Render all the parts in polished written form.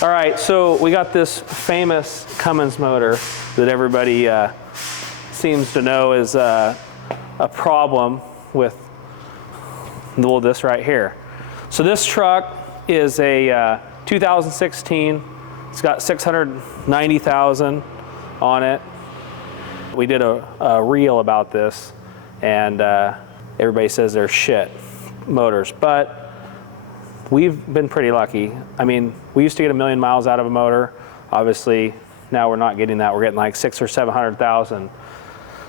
All right, so we got this famous Cummins motor that everybody seems to know is a problem with this right here. So this truck is a 2016. It's got 690,000 on it. We did a reel about this, and everybody says they're shit motors, but we've been pretty lucky. I mean, we used to get 1 million miles out of a motor. Obviously, now we're not getting that. We're getting like 600,000 or 700,000.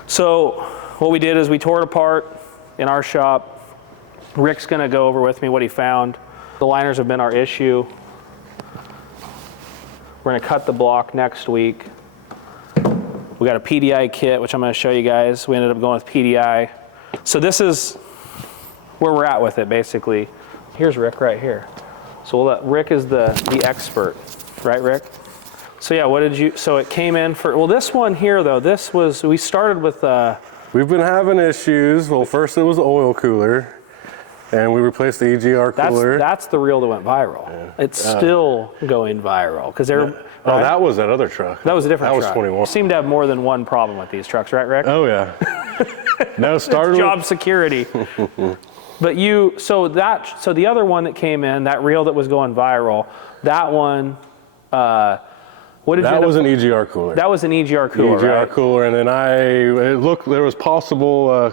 So what we did is we tore it apart in our shop. Rick's gonna go over with me what he found. The liners have been our issue. We're gonna cut the block next week. We got a PDI kit, which I'm gonna show you guys. We ended up going with PDI. So this is where we're at with it, basically. Here's Rick right here. So Rick is the expert, right, Rick? So yeah, what did you, so it came in for, well, this one here though, this was, we started with we've been having issues. Well, first it was the oil cooler, and we replaced the EGR cooler. That's the reel that went viral. Yeah. It's still going viral because they're. Yeah. Oh, right? That was that other truck. That was a different truck. That was 21. Seem to have more than one problem with these trucks, right, Rick? Oh yeah. No, started job security. But so the other one that came in, that reel that was going viral, that one. What did that was an EGR cooler. That was an EGR cooler. EGR right? cooler, and then it looked there was possible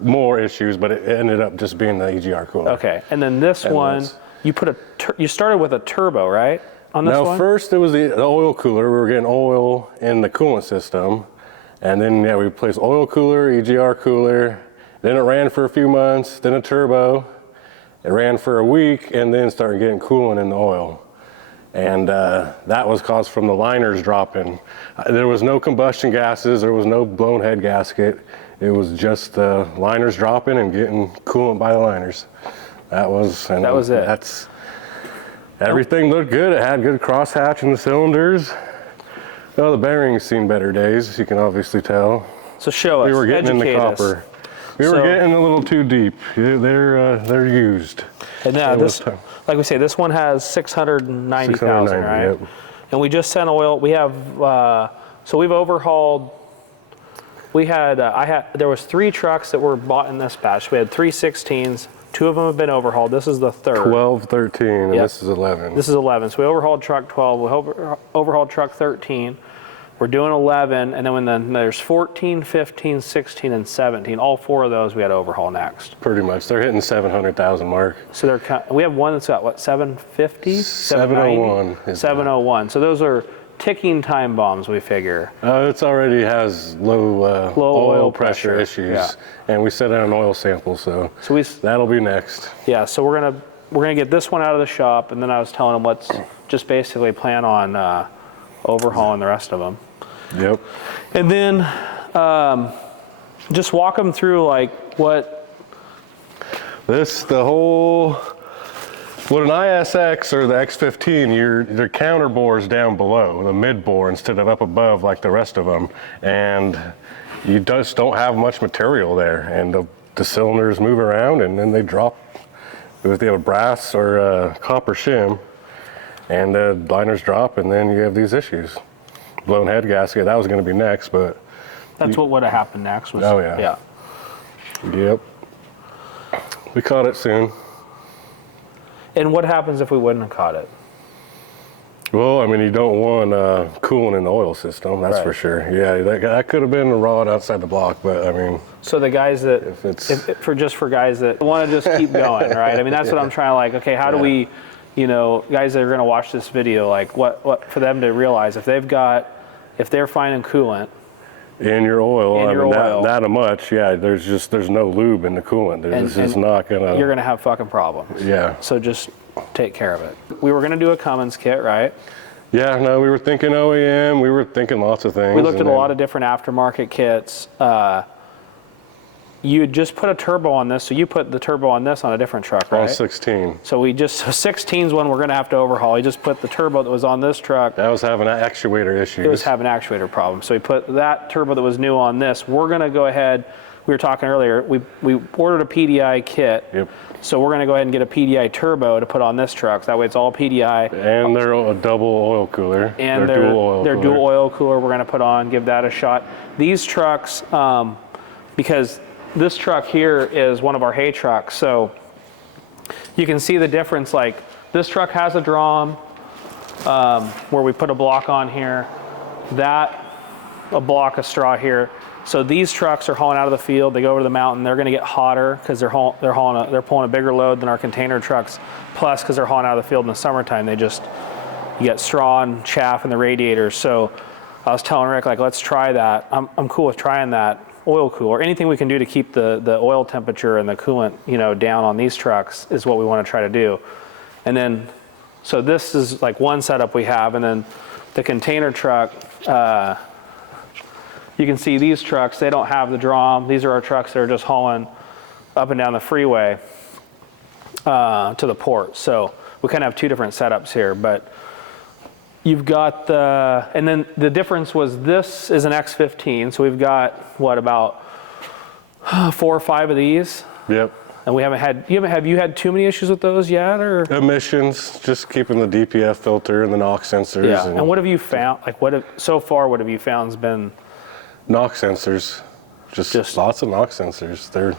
more issues, but it ended up just being the EGR cooler. Okay, and then this one, you started with a turbo, right? On this one? No, first it was the oil cooler. We were getting oil in the coolant system, and then we replaced oil cooler, EGR cooler. Then it ran for a few months. Then a turbo. It ran for a week, and then started getting coolant in the oil. And that was caused from the liners dropping. There was no combustion gases. There was no blown head gasket. It was just the liners dropping and getting coolant by the liners. That was it. Everything looked good. It had good crosshatch in the cylinders. Well, the bearings seen better days, you can obviously tell. So show us. We were getting Educate in the copper. We were getting a little too deep. They're used. And now this, like we say, this one has 690,000, right? Yep. And we just sent oil. We have so we've overhauled. We had there was 3 trucks that were bought in this batch. We had 3 16s. 2 of them have been overhauled. This is the 3rd. 12, 13, and this is 11. This is 11. So we overhauled truck 12. We overhauled truck 13. We're doing 11, and then there's 14, 15, 16, and 17. All 4 of those we had to overhaul next. Pretty much. They're hitting 700,000 mark. So we have one that's got what, 750? 701. 701. So those are ticking time bombs, we figure. It already has low oil pressure issues, and we set out an oil sample, so that'll be next. Yeah, so we're gonna get this one out of the shop, and then I was telling them let's just basically plan on overhauling the rest of them. Yep. And then just walk them through like what what an ISX or the X15, their counter bore is down below, the mid bore, instead of up above like the rest of them. And you just don't have much material there. And the cylinders move around and then they drop. If they have a brass or a copper shim, and the liners drop, and then you have these issues. Blown head gasket, that was going to be next, but... That's what would have happened next. Oh yeah. Yep. We caught it soon. And what happens if we wouldn't have caught it? Well, I mean, you don't want coolant in the oil system, that's for sure. Yeah, that could have been a rod outside the block, but I mean... So the guys that, for guys that want to just keep going, right? I mean, that's what I'm trying to like, okay, how do we, guys that are going to watch this video, like what for them to realize if they're finding coolant, in your oil, that much, there's no lube in the coolant. It's just not gonna. You're gonna have fucking problems. Yeah. So just take care of it. We were gonna do a Cummins kit, right? Yeah, no, we were thinking OEM. We were thinking lots of things. We looked at a lot of different aftermarket kits. You just put a turbo on this, so you put the turbo on this on a different truck, right? On 16. So 16's one we're going to have to overhaul. You just put the turbo that was on this truck. That was having actuator issues. It was having actuator problems. So we put that turbo that was new on this. We're going to go ahead. We were talking earlier. We ordered a PDI kit. Yep. So we're gonna go ahead and get a PDI turbo to put on this truck. So that way it's all PDI. And they're a double oil cooler. And they're dual oil cooler we're gonna put on, give that a shot. These trucks, because this truck here is one of our hay trucks, so you can see the difference. Like this truck has a drum where we put a block on here, a block of straw here. So these trucks are hauling out of the field. They go over to the mountain. They're going to get hotter because they're pulling a bigger load than our container trucks. Plus, because they're hauling out of the field in the summertime, you get straw and chaff in the radiators. So I was telling Rick, like, let's try that. I'm cool with trying that oil cooler. Anything we can do to keep the oil temperature and the coolant, down on these trucks is what we want to try to do. And then, so this is like one setup we have, and then the container truck. You can see these trucks, they don't have the drum. These are our trucks that are just hauling up and down the freeway to the port. So we kind of have two different setups here, but you've got and then the difference was this is an X15. So we've got, what, about 4 or 5 of these? Yep. And we have you had too many issues with those yet, or? Emissions, just keeping the DPF filter and the NOx sensors. Yeah, and what have you found, like what have you found has been? NOx sensors, just lots of NOx sensors. They're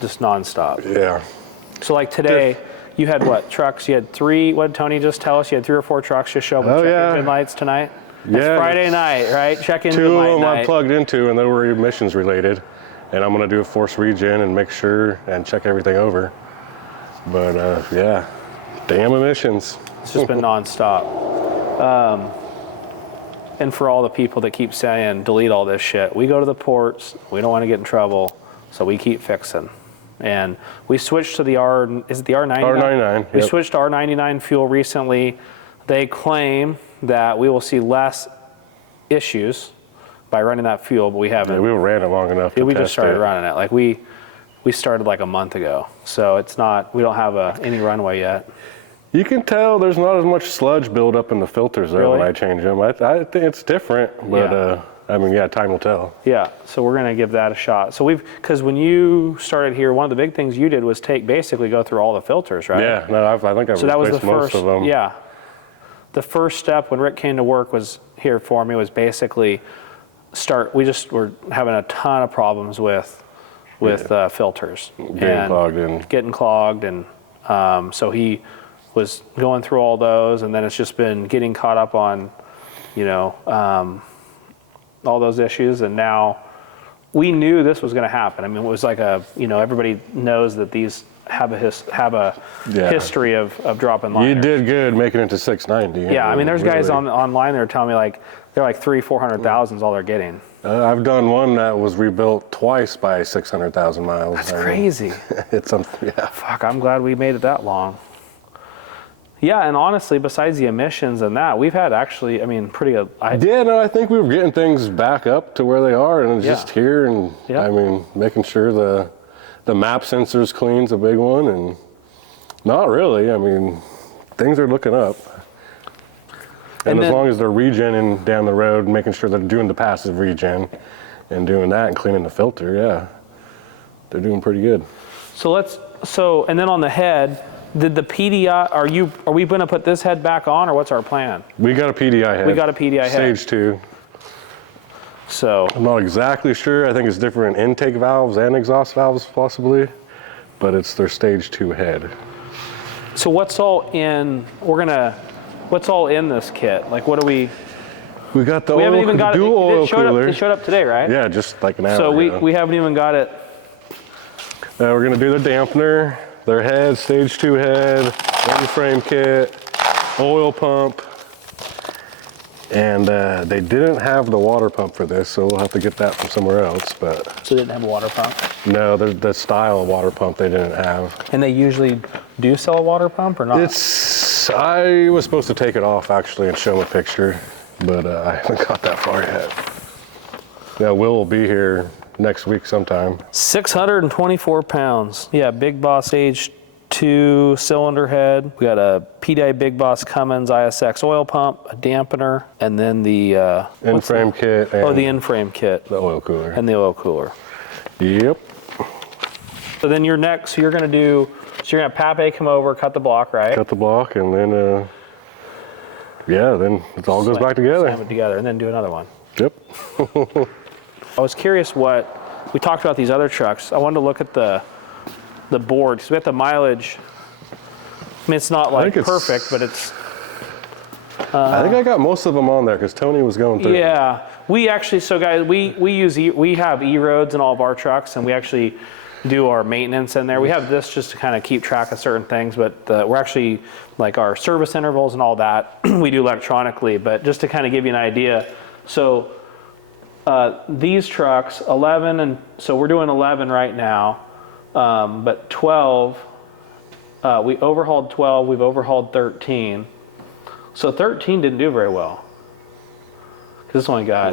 just nonstop. Yeah. So like today, you had what trucks? You had 3. What did Tony just tell us? You had 3 or 4 trucks just show up and check engine lights tonight. It's Friday night, right? Check engine light night. 2 of them I plugged into, and they were emissions related. And I'm gonna do a force regen and make sure and check everything over. But yeah, damn emissions. It's just been nonstop. And for all the people that keep saying, delete all this shit, we go to the ports, we don't want to get in trouble, so we keep fixing. And we switched to the is it the R99? R99, We switched to R99 fuel recently. They claim that we will see less issues by running that fuel, but we haven't. Yeah, we ran it long enough to we test just started it. running it. Like we started like a month ago, so it's not, we don't have any runway yet. You can tell there's not as much sludge build up in the filters there when I change them. I think it's different, but I mean, time will tell. Yeah, so we're gonna give that a shot. So because when you started here, one of the big things you did was basically go through all the filters, right? Yeah, no, I think I've replaced most of them. Yeah, the first step when Rick came to work was here for me was basically we just were having a ton of problems with filters. Getting clogged, and so he was going through all those, and then it's just been getting caught up on, all those issues, and now we knew this was going to happen. I mean, it was like everybody knows that these have a history of dropping liners. You did good making it to 690. Yeah, I mean, there's guys online that are telling me like they're like 300,000-400,000 is all they're getting. I've done one that was rebuilt twice by 600,000 miles. That's crazy. Fuck, I'm glad we made it that long. Yeah, and honestly, besides the emissions and that, we've had actually, pretty good. I think we were getting things back up to where they are, and it's just here, and I mean, making sure the map sensor's clean's a big one, and not really. I mean, things are looking up. And as long as they're regenning down the road, making sure they're doing the passive regen and doing that and cleaning the filter, they're doing pretty good. And then on the head, did the PDI, are we gonna put this head back on, or what's our plan? We got a PDI head. We got a PDI head. Stage 2. So. I'm not exactly sure. I think it's different intake valves and exhaust valves possibly, but it's their stage 2 head. So what's all in, what's all in this kit? Like what do we got the dual oil cooler. It showed up today, right? Yeah, just like an hour ago. So we haven't even got it. Now we're gonna do the dampener, their head, stage 2 head, in-frame kit, oil pump, and they didn't have the water pump for this, so we'll have to get that from somewhere else. But so they didn't have a water pump? No, the style of water pump they didn't have. And they usually do sell a water pump or not? I was supposed to take it off actually and show them a picture, but I haven't got that far yet. Yeah, Will be here next week sometime. 624 pounds. Yeah, Big Boss age 2 cylinder head. We got a PDI Big Boss Cummins ISX oil pump, a dampener, and then the in-frame kit. The in-frame kit. The oil cooler. And the oil cooler. Yep. So then you're next, so you're gonna do, so you're gonna have Pape come over, cut the block, right? Cut the block, and then, yeah, then it all goes back together. Slam it together, and then do another one. Yep. I was curious what, we talked about these other trucks. I wanted to look at the board, because we have the mileage. I mean, it's not like perfect, but it's. I think I got most of them on there, because Tony was going through. Yeah, we actually, so guys, we have E-roads in all of our trucks, and we actually do our maintenance in there. We have this just to kind of keep track of certain things, but we're actually, like our service intervals and all that, we do electronically, but just to kind of give you an idea. So these trucks, 11, and so we're doing 11 right now, but 12, we overhauled 12, we've overhauled 13. So 13 didn't do very well. This one got,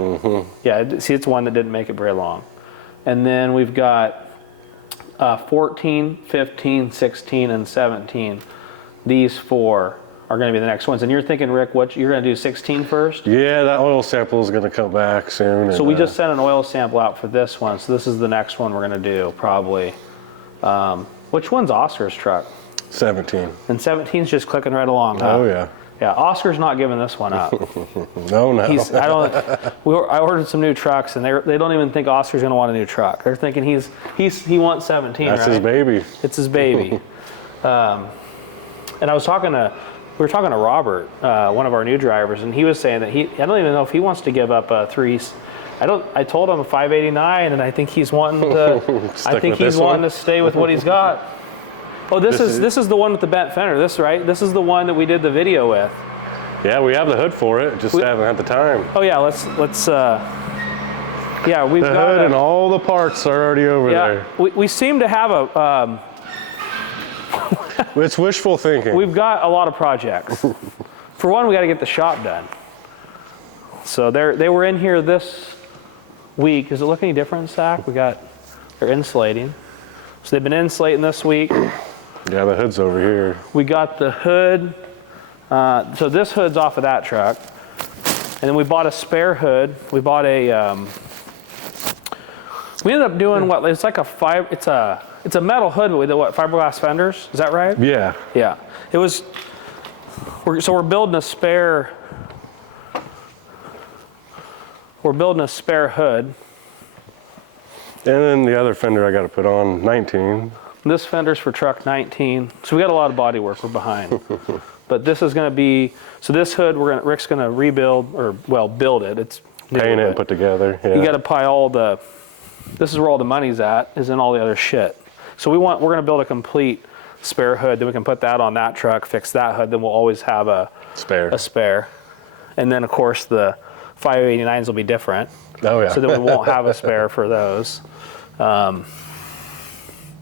yeah, see, it's one that didn't make it very long. And then we've got 14, 15, 16, and 17. These 4 are going to be the next ones. And you're thinking, Rick, what you're going to do 16 first? Yeah, that oil sample is going to come back soon. So we just sent an oil sample out for this one. So this is the next one we're going to do, probably. Which one's Oscar's truck? 17. And 17's just clicking right along, huh? Oh, yeah. Yeah, Oscar's not giving this one up. No. I ordered some new trucks, and they don't even think Oscar's going to want a new truck. They're thinking he wants 17. That's right? his baby. It's his baby. And we were talking to Robert, one of our new drivers, and he was saying that I don't even know if he wants to give up a 3. I told him a 589, and I think he's wanting to. I think he's wanting to stay with what he's got. Oh, this is the one with the bent fender. This is the one that we did the video with. Yeah, we have the hood for it. Just haven't had the time. Oh yeah, let's. Yeah, we've got the hood and all the parts are already over there. We seem to have a. It's wishful thinking. We've got a lot of projects. For one, we got to get the shop done. So they were in here this week. Does it look any different, Zach? They're insulating. So they've been insulating this week. Yeah, the hood's over here. We got the hood. So this hood's off of that truck. And then we bought a spare hood. We bought a, we ended up doing what, it's like it's a metal hood, but with fiberglass fenders, is that right? Yeah. Yeah. So we're building a spare, hood. And then the other fender I got to put on, 19. This fender's for truck 19. So we got a lot of body work. We're behind. But this is going to be, so this hood, Rick's going to rebuild, or build it. It's paint it and put together. Yeah. You got to buy this is where all the money's at, is in all the other shit. So we're going to build a complete spare hood. Then we can put that on that truck, fix that hood. Then we'll always have a spare. And then of course the 589s will be different. Oh yeah. So then we won't have a spare for those.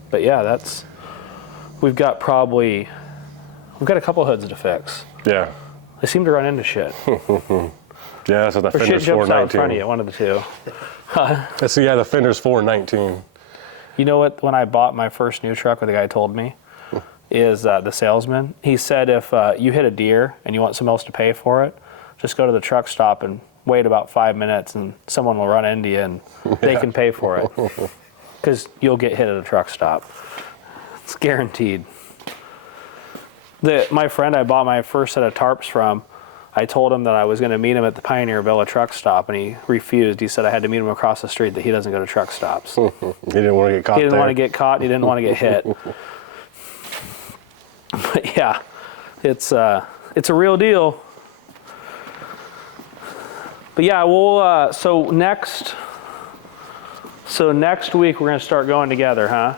But yeah, we've got a couple hoods to fix. Yeah. They seem to run into shit. Yeah, so the or fender's shit jumps 419. out in front of you, one of the two. So yeah, the fender's 419. You know what, when I bought my first new truck, what the guy told me is the salesman, he said if you hit a deer and you want someone else to pay for it, just go to the truck stop and wait about 5 minutes and someone will run into you and they can pay for it. Because you'll get hit at a truck stop. It's guaranteed. My friend I bought my first set of tarps from, I told him that I was going to meet him at the Pioneer Villa truck stop, and he refused. He said I had to meet him across the street, that he doesn't go to truck stops. He didn't want to get caught. He didn't want to get caught. He didn't want to get hit. But yeah, it's a real deal. But yeah, we'll so next week we're going to start going together, huh?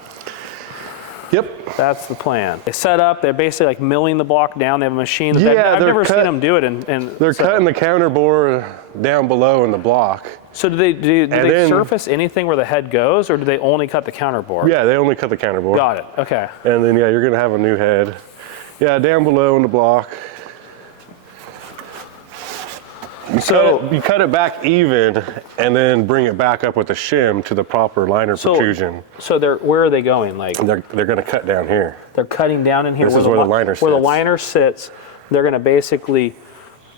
Yep. That's the plan. They set up, they're basically like milling the block down. They have a machine. I've never seen them do it. They're cutting the counter bore down below in the block. So do they surface anything where the head goes, or do they only cut the counter bore? Yeah, they only cut the counter bore. Got it, okay. And then, yeah, you're going to have a new head. Yeah, down below in the block. You cut it back even, and then bring it back up with a shim to the proper liner protrusion. So where are they going? Like they're going to cut down here. They're cutting down in here. This is where the liner sits. Where the liner sits, they're going to basically,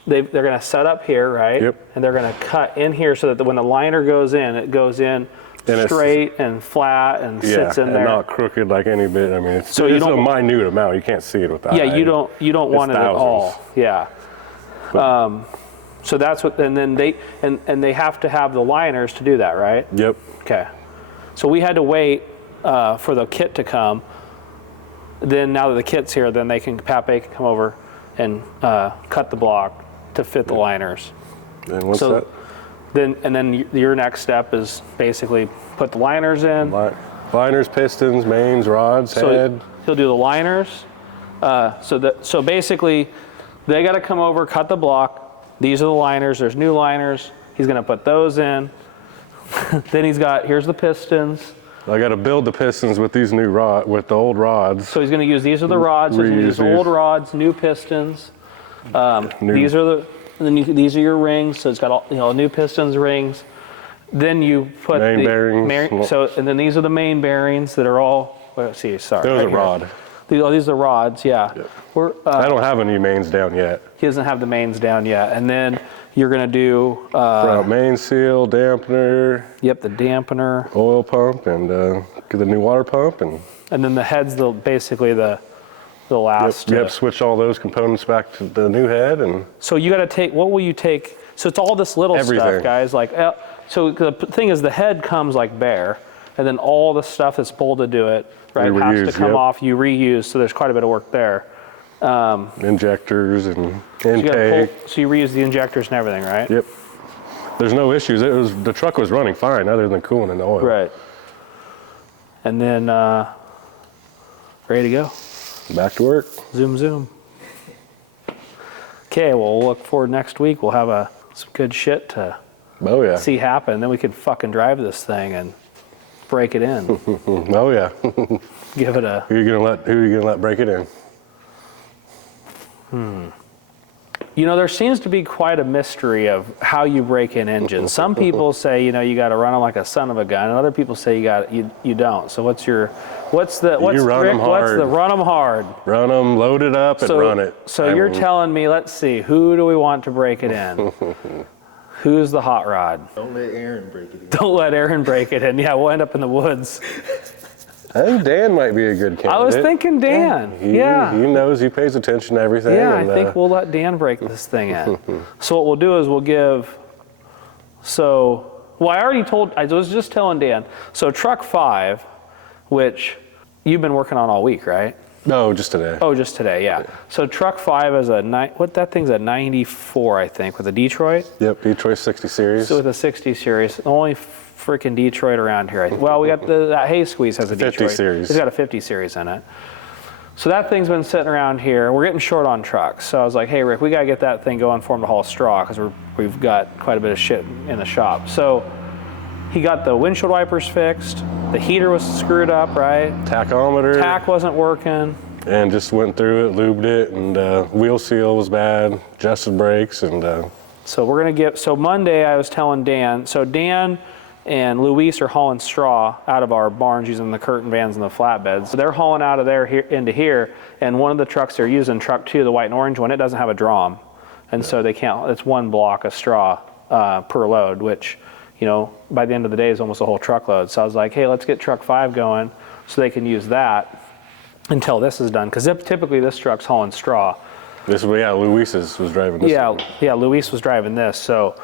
they're going to set up here, right? Yep. And they're going to cut in here so that when the liner goes in, it goes in And straight and flat and sits in and there. not crooked like any bit. I mean, it's, So it's a minute amount. You can't see it with that. Yeah, you don't want it at all. Yeah. So that's what, and then they have to have the liners to do that, right? Yep. Okay. So we had to wait for the kit to come. Then now that the kit's here, then Pape can come over and cut the block to fit the liners. And what's that? Then your next step is basically put the liners in. Liners, pistons, mains, rods, head. He'll do the liners. So basically, they got to come over, cut the block. These are the liners. There's new liners. He's going to put those in. Then here's the pistons. I got to build the pistons with these new with the old rods. So he's going to use, these are the rods. So he's going to use old rods, new pistons. These are these are your rings. So it's got all, new pistons, rings. Then you put main bearings. And then these are the main bearings that are all. Let's see, sorry. Those are rod. These are the rods, yeah. Yep. I don't have any mains down yet. He doesn't have the mains down yet. And then you're going to do... front main seal, dampener. Yep, the dampener. Oil pump, and get the new water pump. And then the head's basically the last... Yep, switch all those components back to the new head. And so you got to take... What will you take? So it's all this little stuff, guys. So the thing is, the head comes like bare, and then all the stuff that's bolted to it, right, has to come off. You reuse, so there's quite a bit of work there. Injectors and intake. So you reuse the injectors and everything, right? Yep. There's no issues. The truck was running fine, other than cooling in the oil. Right. And then ready to go. Back to work. Zoom, zoom. Okay, well, we'll look forward next week. We'll have some good shit to see happen. Then we can fucking drive this thing and break it in. Oh yeah. Give it a. Who are you gonna let break it in? There seems to be quite a mystery of how you break in engines. Some people say, you got to run them like a son of a gun, and other people say you don't. So what's the run them hard? Run them, load it up, and run it. So you're telling me, let's see, who do we want to break it in? Who's the hot rod? Don't let Aaron break it in. Don't let Aaron break it in. Yeah, we'll end up in the woods. I think Dan might be a good candidate. I was thinking Dan. He knows, he pays attention to everything. Yeah, I think we'll let Dan break this thing in. So what we'll do is I was just telling Dan, so truck 5, which you've been working on all week, right? No, just today. Oh, just today, yeah. So truck 5 is that thing's a 94, I think, with a Detroit? Yep, Detroit 60 series. So with a 60 series, the only freaking Detroit around here. Well, we got that Hay Squeeze has a 50 Detroit. series. It's got a 50 series in it. So that thing's been sitting around here. We're getting short on trucks. So I was like, hey, Rick, we got to get that thing going for him to haul straw because we've got quite a bit of shit in the shop. So he got the windshield wipers fixed. The heater was screwed up, right? Tachometer. Tack wasn't working. And just went through it, lubed it, and wheel seal was bad, adjusted brakes, and... So Monday I was telling Dan, so Dan and Luis are hauling straw out of our barns using the curtain vans and the flatbeds. So they're hauling out of there into here, and one of the trucks they're using, truck 2, the white and orange one, it doesn't have a drum. And so they can't, it's one block of straw per load, which, by the end of the day is almost a whole truckload. So I was like, hey, let's get truck 5 going so they can use that until this is done. Because typically this truck's hauling straw. Luis was driving this. Yeah, Luis was driving this. So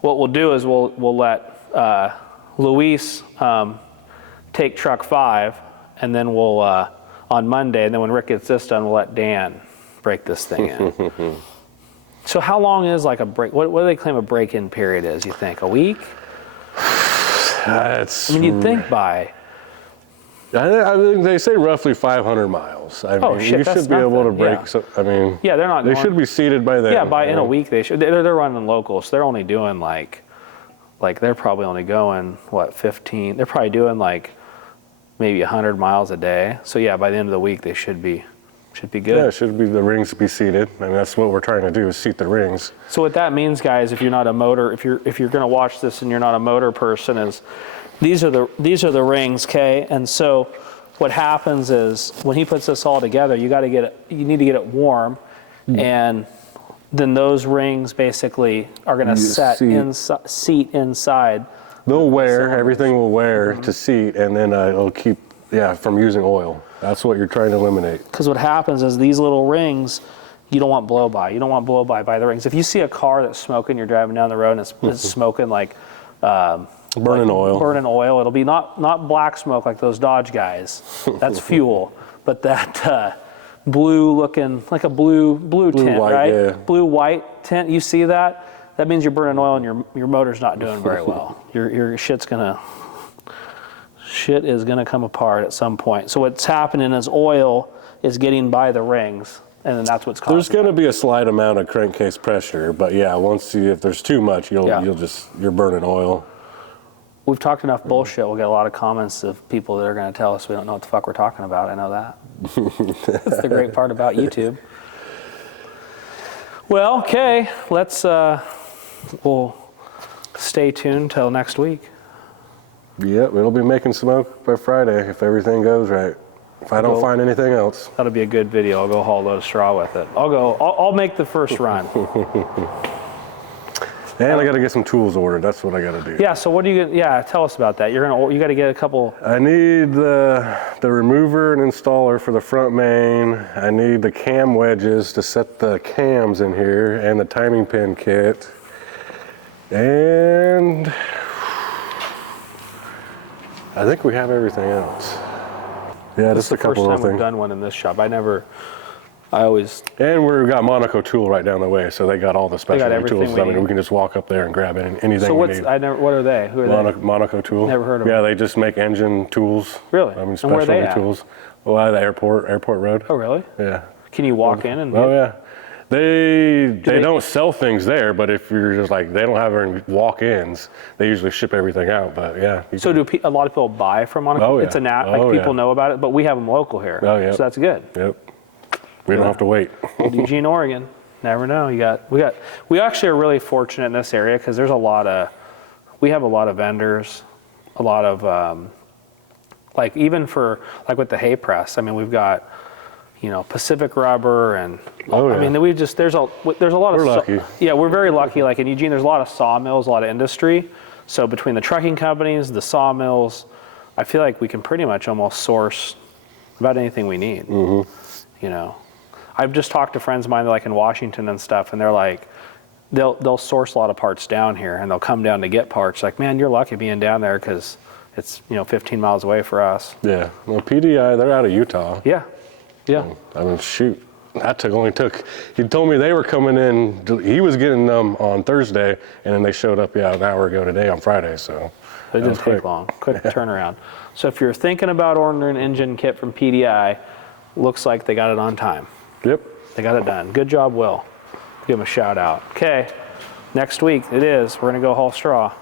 what we'll do is we'll let Luis take truck 5, and then we'll on Monday, and then when Rick gets this done, we'll let Dan break this thing in. So how long is like a break? What do they claim a break-in period is? You think a week? You'd think by. I think they say roughly 500 miles. You should be able to break. Yeah. They're not. They should be seated by then. Yeah, in a week they should. They're running local, so they're only doing like they're probably only going 15. They're probably doing maybe 100 miles a day. So yeah, by the end of the week they should be good. Yeah, it should be the rings be seated, and that's what we're trying to do is seat the rings. So what that means, guys, if you're not a motor, if you're going to watch this and you're not a motor person, is these are the rings, okay? And so what happens is when he puts this all together, you need to get it warm, and then those rings basically are going to seat inside They'll wear, everything will wear to seat, and then it'll keep, from using oil. That's what you're trying to eliminate. Because what happens is these little rings, you don't want blow by. You don't want blow by the rings. If you see a car that's smoking, you're driving down the road and it's smoking like burning oil. It'll be not black smoke like those Dodge guys. That's fuel. But that blue looking, like a blue tint, white, right? yeah. Blue white tint. You see that? That means you're burning oil and your motor's not doing very well. Your shit is gonna come apart at some point. So what's happening is oil is getting by the rings, and then that's what's causing. There's going to be a slight amount of crankcase pressure, but if there's too much, you're burning oil. We've talked enough bullshit. We'll get a lot of comments of people that are going to tell us we don't know what the fuck we're talking about. I know that. That's the great part about YouTube. Well, okay, we'll stay tuned till next week. Yep, it'll be making smoke by Friday if everything goes right. If I don't find anything else. That'll be a good video. I'll go haul a load of straw with it. I'll make the first run. And I got to get some tools ordered. That's what I got to do. Yeah, so what do you, tell us about that. You got to get a couple. I need the remover and installer for the front main. I need the cam wedges to set the cams in here and the timing pin kit. And I think we have everything else. Yeah, just a couple of things. This is the first time we've done one in this shop. And we've got Monaco Tool right down the way, so they got all the specialty tools. I mean, we can just walk up there and grab anything we need. What are they? Who are they? Monaco Tool. Never heard of them. Yeah, they just make engine tools. Really? I mean, and where are they tools. Well, at the airport road. Oh, really? Yeah. Can you walk in and? Oh, yeah. They don't sell things there, but if you're just like, they don't have any walk-ins, they usually ship everything out, but yeah. So do a lot of people buy from Monaco? Oh, yeah. It's people know about it, but we have them local here. Oh, yeah. So that's good. Yep. We don't have to wait. Old Eugene, Oregon. Never know. We actually are really fortunate in this area because we have a lot of vendors, a lot of, even for, with the hay press, I mean, we've got, Pacific Rubber and, I mean, there's a lot of, we're lucky. Yeah, we're very lucky. Like in Eugene, there's a lot of sawmills, a lot of industry. So between the trucking companies, the sawmills, I feel like we can pretty much almost source about anything we need. I've just talked to friends of mine, like in Washington and stuff, and they're like, they'll source a lot of parts down here, and they'll come down to get parts. Like, man, you're lucky being down there because it's 15 miles away for us. Yeah. Well, PDI, they're out of Utah. Yeah. Yeah. I mean, shoot. He told me they were coming in, he was getting them on Thursday, and then they showed up, an hour ago today on Friday, so. It didn't take long. Quick turnaround. So if you're thinking about ordering an engine kit from PDI, looks like they got it on time. Yep. They got it done. Good job, Will. Give them a shout out. Okay, next week we're going to go haul straw.